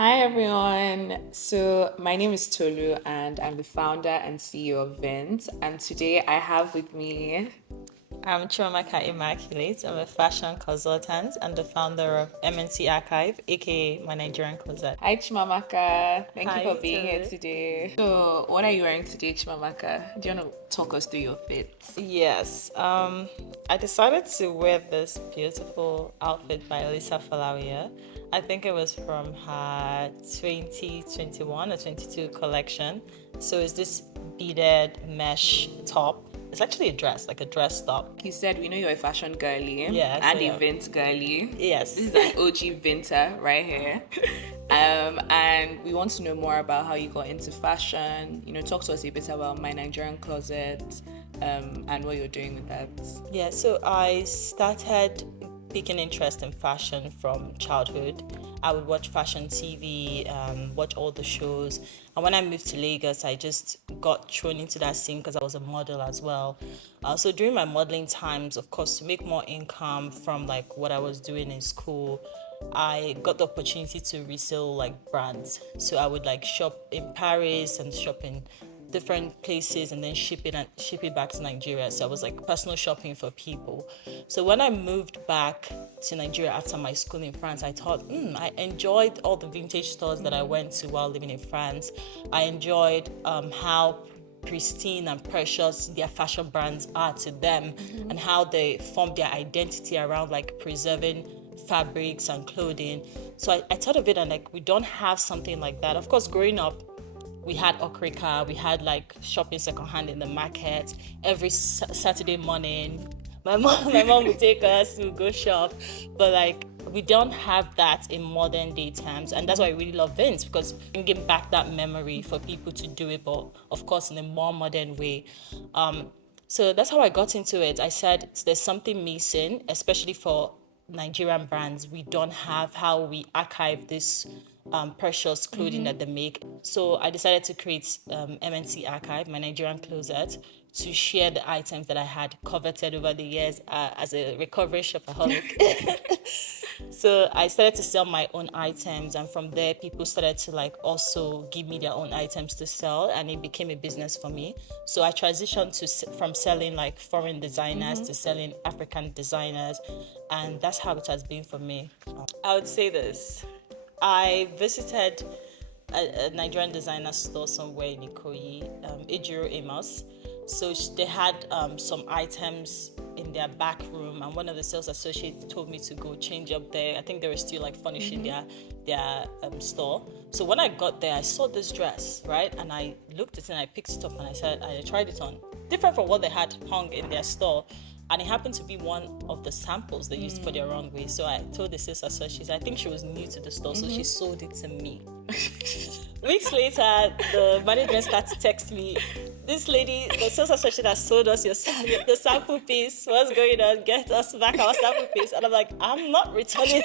Hi everyone. So my name is Tolu and I'm the founder and CEO of VYNT. And today I have with me. I'm Chimamaka Immaculate. I'm a fashion consultant and the founder of MNT Achieve, aka my Nigerian closet. Hi Chimamaka. Thank you for Hi, being here Tolu. today. So what are you wearing today, Chimamaka? Do you want to talk us through your fit? Yes, I decided to wear this beautiful outfit by Elisa Falawia. I think it was from her 2021 or 22 collection. So it's this beaded mesh top. It's actually a dress, like a dress top. You said we know you're a fashion girly Yes, I and a am. VYNT girly. This Yes. is an OG Vinta right here. And we want to know more about how you got into fashion. Talk to us a bit about my Nigerian closet, and what you're doing with that. Yeah, so I started taking interest in fashion from childhood. I would watch fashion TV, watch all the shows. And when I moved to Lagos, I just got thrown into that scene because I was a model as well. So during my modeling times, of course, to make more income from like what I was doing in school, I got the opportunity to resell like brands. So I would like shop in Paris and shop in different places and then ship it back to Nigeria. So I was like personal shopping for people. So when I moved back to Nigeria after my school in France, I thought, I enjoyed all the vintage stores that I went to while living in France. I enjoyed how pristine and precious their fashion brands are to them, and how they form their identity around like preserving fabrics and clothing. So I thought of it, and like we don't have something like that. Of course, growing up, we had okrika, we had like shopping secondhand in the market every Saturday morning. My mom would take us to go shop, but like we don't have that in modern day times, and that's why I really love Vince, because bringing back that memory for people to do it, but of course in a more modern way. So that's how I got into it. I said there's something missing, especially for Nigerian brands. We don't have how we archive this precious clothing that they make. So I decided to create MNT Archive, my Nigerian closet, to share the items that I had coveted over the years as a recovery shopaholic. So I started to sell my own items, and from there, people started to like also give me their own items to sell, and it became a business for me. So I transitioned from selling like foreign designers to selling African designers, and that's how it has been for me. I would say this: I visited a Nigerian designer store somewhere in Ikoyi, Ejiro Amos. So they had some items in their back room, and one of the sales associates told me to go change up there. I think they were still like furnishing their store. So when I got there, I saw this dress, right? And I looked at it and I picked it up and I tried it on. Different from what they had hung in their store. And it happened to be one of the samples they used for their runway. So I told the sales associate, I think she was new to the store, so she sold it to me. Weeks later, the management started to text me, this lady, the sales associate has sold us the sample piece. What's going on? Get us back our sample piece. And I'm like, I'm not returning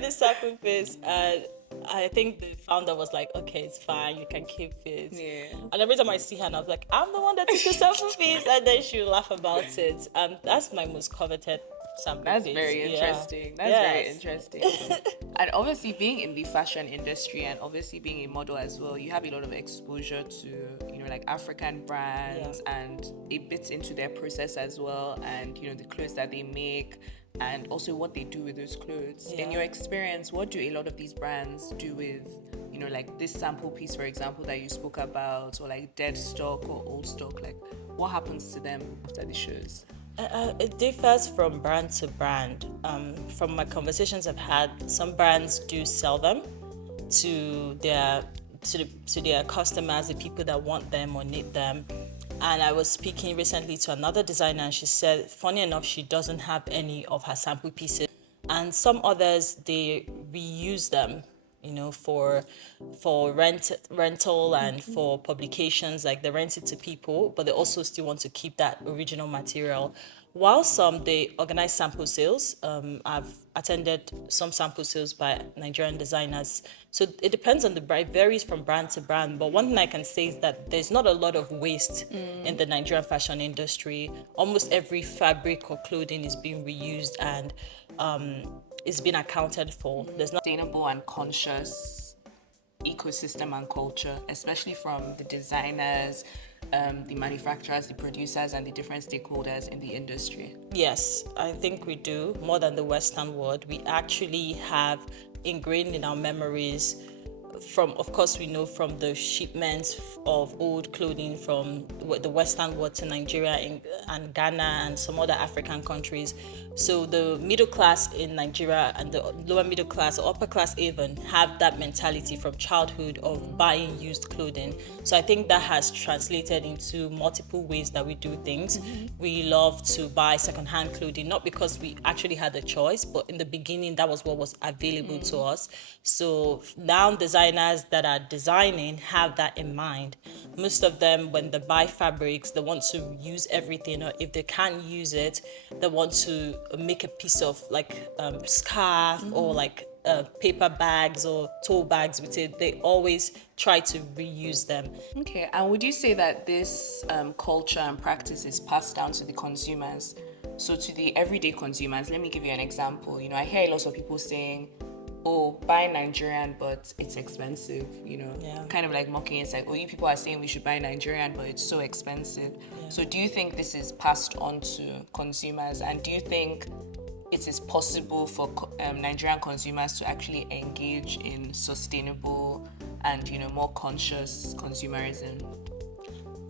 the sample piece. And I think the founder was like, okay, it's fine, you can keep it. Yeah. And every time I see her, and I was like, I'm the one that took the sample piece. And then she would laugh about it. And that's my most coveted sample That's piece. very interesting. That's very interesting. And obviously, being in the fashion industry and obviously being a model as well, you have a lot of exposure to, like African brands and a bit into their process as well, and, the clothes that they make and also what they do with those clothes. In your experience, what do a lot of these brands do with, like this sample piece, for example, that you spoke about, or like dead stock or old stock? Like, what happens to them after the shows? It differs from brand to brand. From my conversations I've had, some brands do sell them to their customers, the people that want them or need them. And I was speaking recently to another designer, and she said, funny enough, she doesn't have any of her sample pieces. And some others, they reuse them, for rental and for publications, like they rent it to people, but they also still want to keep that original material. While some, they organize sample sales. I've attended some sample sales by Nigerian designers. So it depends on the brand, it varies from brand to brand. But one thing I can say is that there's not a lot of waste in the Nigerian fashion industry. Almost every fabric or clothing is being reused, and is being accounted for. There's not sustainable and conscious ecosystem and culture, especially from the designers, the manufacturers, the producers, and the different stakeholders in the industry. Yes, I think we do, more than the Western world. We actually have ingrained in our memories from, of course, we know from the shipments of old clothing from the Western world to Nigeria and Ghana and some other African countries. So the middle class in Nigeria and the lower middle class, or upper class even, have that mentality from childhood of buying used clothing. So I think that has translated into multiple ways that we do things. We love to buy secondhand clothing, not because we actually had a choice, but in the beginning that was what was available to us. So now designers that are designing have that in mind. Most of them, when they buy fabrics, they want to use everything, or if they can't use it, they want to make a piece of like scarf or like paper bags or tote bags with it. They always try to reuse them. Okay, and would you say that this culture and practice is passed down to the consumers? So to the everyday consumers, let me give you an example. I hear lots of people saying, oh, buy Nigerian, but it's expensive, kind of like mocking. It's like, oh, you people are saying we should buy Nigerian, but it's so expensive. So do you think this is passed on to consumers? And do you think it is possible for Nigerian consumers to actually engage in sustainable and, more conscious consumerism?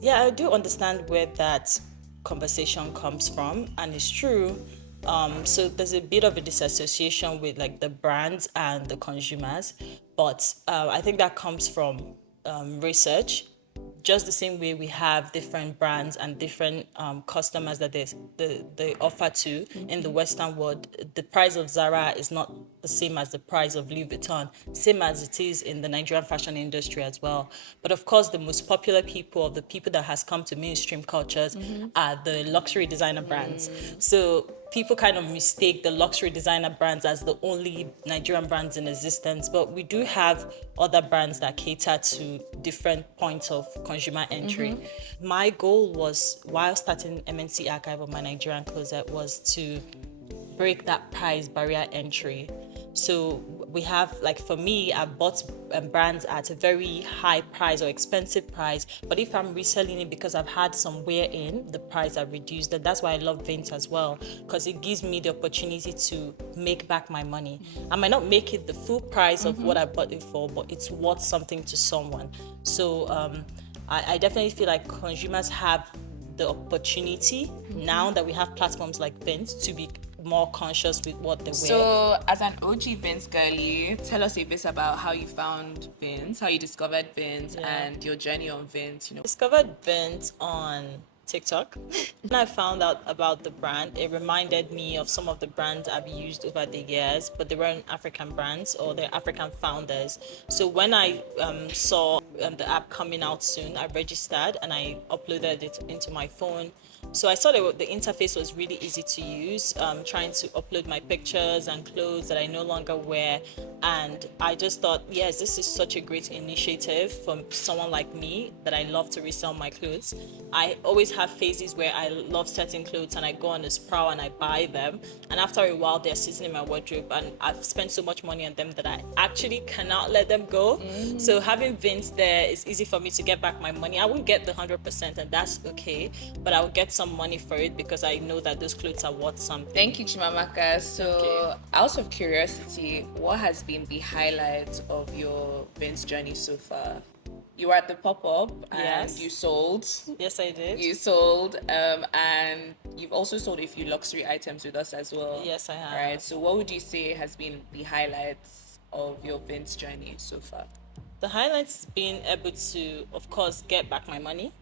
Yeah, I do understand where that conversation comes from, and it's true. So there's a bit of a disassociation with like the brands and the consumers, but I think that comes from research. Just the same way we have different brands and different customers that they offer to in the Western world, the price of Zara is not the same as the price of Louis Vuitton, same as it is in the Nigerian fashion industry as well. But of course, the most popular people, or the people that has come to mainstream cultures, are the luxury designer brands. So people kind of mistake the luxury designer brands as the only Nigerian brands in existence, but we do have other brands that cater to different points of consumer entry. My goal was, while starting MNT Archive of my Nigerian closet, was to break that price barrier entry. So we have, like, for me, I've bought brands at a very high price or expensive price, but if I'm reselling it because I've had some wear in, the price I've reduced. And that's why I love VYNT as well, because it gives me the opportunity to make back my money. I might not make it the full price of what I bought it for, but it's worth something to someone. So I definitely feel like consumers have the opportunity now that we have platforms like VYNT to be more conscious with what they wear. So, as an OG VYNT girlie, tell us a bit about how you found VYNT, how you discovered VYNT, and your journey on VYNT. Discovered VYNT on TikTok. When I found out about the brand, it reminded me of some of the brands I've used over the years, but they weren't African brands, or they're African founders. So when I saw the app coming out soon, I registered and I uploaded it into my phone. So I saw that the interface was really easy to use, trying to upload my pictures and clothes that I no longer wear. And I just thought, yes, this is such a great initiative for someone like me that I love to resell my clothes. I always have phases where I love certain clothes and I go on a prowl and I buy them. And after a while, they're sitting in my wardrobe and I've spent so much money on them that I actually cannot let them go. So having VYNT there is easy for me to get back my money. I won't get the 100%, and that's okay, but I will get some money for it because I know that those clothes are worth something. Thank you, Chimamaka. So, out of curiosity, what has been the highlight of your VYNT journey so far? You were at the pop-up and you sold. Yes, I did. You sold, and you've also sold a few luxury items with us as well. Yes, I have. Right. So, what would you say has been the highlights of your VYNT journey so far? The highlights being able to, of course, get back my money,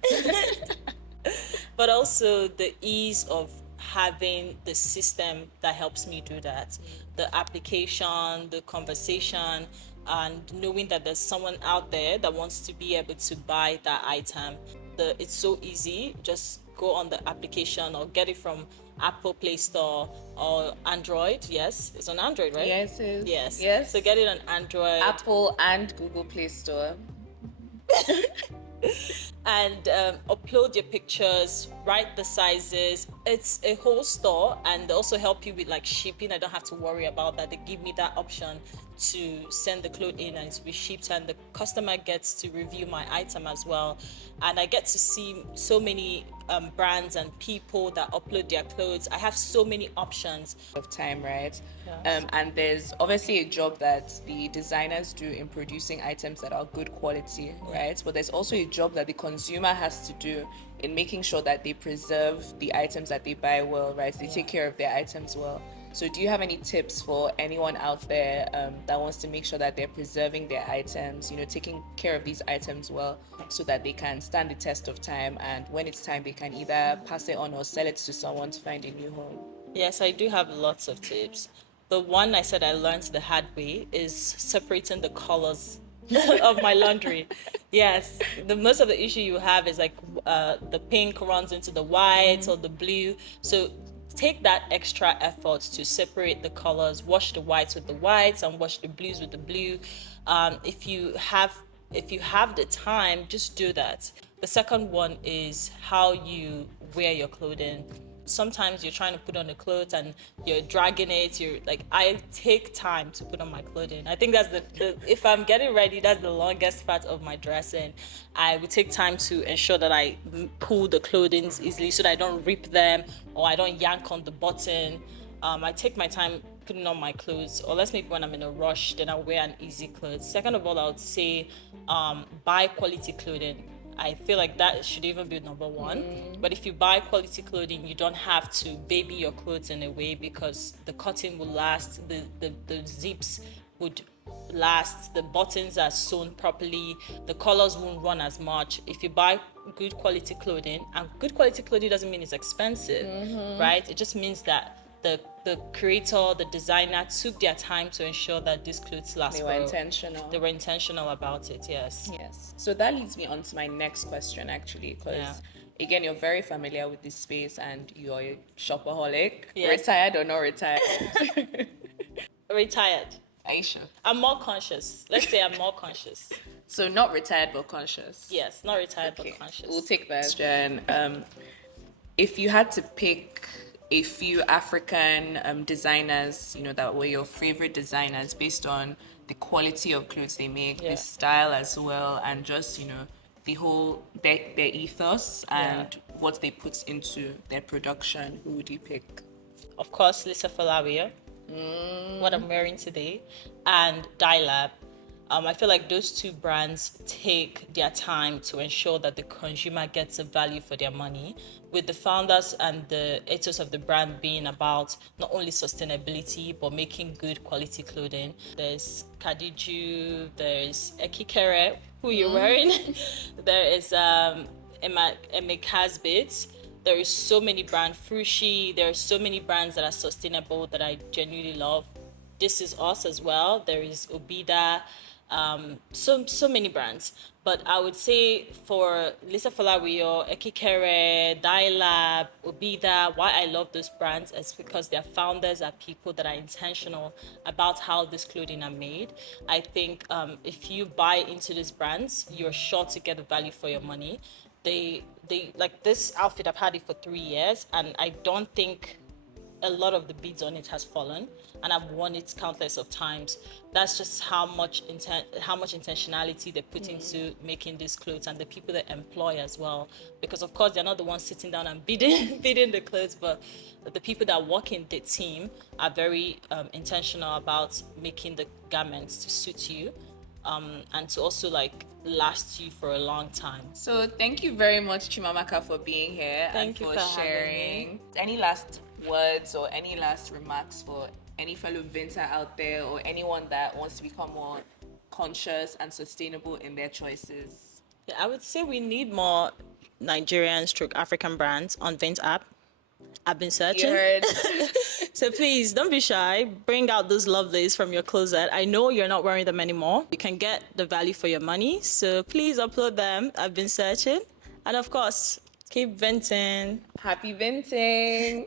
but also the ease of having the system that helps me do that. The application, the conversation, and knowing that there's someone out there that wants to be able to buy that item. It's so easy. Just go on the application or get it from Apple Play Store or Android. Yes, it's on Android, right? Yes, it is. Yes. So get it on Android, Apple and Google Play Store. and upload your pictures, write the sizes. It's a whole store, and they also help you with like shipping. I don't have to worry about that. They give me that option to send the clothes in and to be shipped, and the customer gets to review my item as well. And I get to see so many brands and people that upload their clothes. I have so many options of time, right? Yes. And there's obviously a job that the designers do in producing items that are good quality, right? But there's also a job that the consumer has to do in making sure that they preserve the items that they buy well, right? They take care of their items well. So do you have any tips for anyone out there that wants to make sure that they're preserving their items, taking care of these items well so that they can stand the test of time, and when it's time they can either pass it on or sell it to someone to find a new home? Yes, I do have lots of tips. The one I said I learned the hard way is separating the colors of my laundry. Yes, the most of the issue you have is like the pink runs into the white or the blue. So take that extra effort to separate the colors, wash the whites with the whites and wash the blues with the blue. If you have the time, just do that. The second one is how you wear your clothing. Sometimes you're trying to put on the clothes and you're dragging it. You're like, I take time to put on my clothing. I think that's the if I'm getting ready, that's the longest part of my dressing. I would take time to ensure that I pull the clothing easily so that I don't rip them or I don't yank on the button. I take my time putting on my clothes, or let's maybe when I'm in a rush, then I'll wear an easy clothes. Second of all, I would say buy quality clothing. I feel like that should even be number one. But if you buy quality clothing, you don't have to baby your clothes in a way, because the cotton will last, the zips would last, the buttons are sewn properly, the colors won't run as much. If you buy good quality clothing, and good quality clothing doesn't mean it's expensive, right? It just means that the creator, the designer took their time to ensure that these clothes last. They were intentional. They were intentional about it, yes. Yes. So that leads me on to my next question, actually, because again, you're very familiar with this space and you're a shopaholic. Yes. Retired or not retired? Retired. Are you sure? I'm more conscious. Let's say I'm more conscious. So not retired but conscious. Yes, not retired but conscious. We'll take that. Question. If you had to pick a few African designers, that were your favorite designers based on the quality of clothes they make, the style as well, and just, the whole, their ethos and what they put into their production, who would you pick? Of course, Lisa Falawia, what I'm wearing today, and Dylab. I feel like those two brands take their time to ensure that the consumer gets a value for their money, with the founders and the ethos of the brand being about not only sustainability but making good quality clothing. There's Kadiju, there's Ekikere, who you're wearing, there is Emma Casbit. There is so many brands, Frushi, there are so many brands that are sustainable that I genuinely love. This Is Us as well. There is Obida, so many brands. But I would say for Lisa Falawiyo, Ekikere, Dylab, Obida, why I love those brands is because their founders are people that are intentional about how this clothing are made. I think if you buy into these brands, you're sure to get a value for your money. They like this outfit, I've had it for 3 years, and I don't think a lot of the beads on it has fallen, and I've worn it countless of times. That's just how much intentionality they put into making these clothes, and the people they employ as well. Because of course they're not the ones sitting down and bidding the clothes, but the people that work in the team are very intentional about making the garments to suit you. And to also like last you for a long time. So thank you very much, Chimamaka, for being here. Thank you for sharing. Any last words or any last remarks for any fellow Vyntapp out there, or anyone that wants to become more conscious and sustainable in their choices? Yeah, I would say we need more Nigerian / African brands on Vyntapp. I've been searching. You heard. So please don't be shy. Bring out those lovelies from your closet. I know you're not wearing them anymore. You can get the value for your money. So please upload them. I've been searching. And of course, keep venting. Happy venting.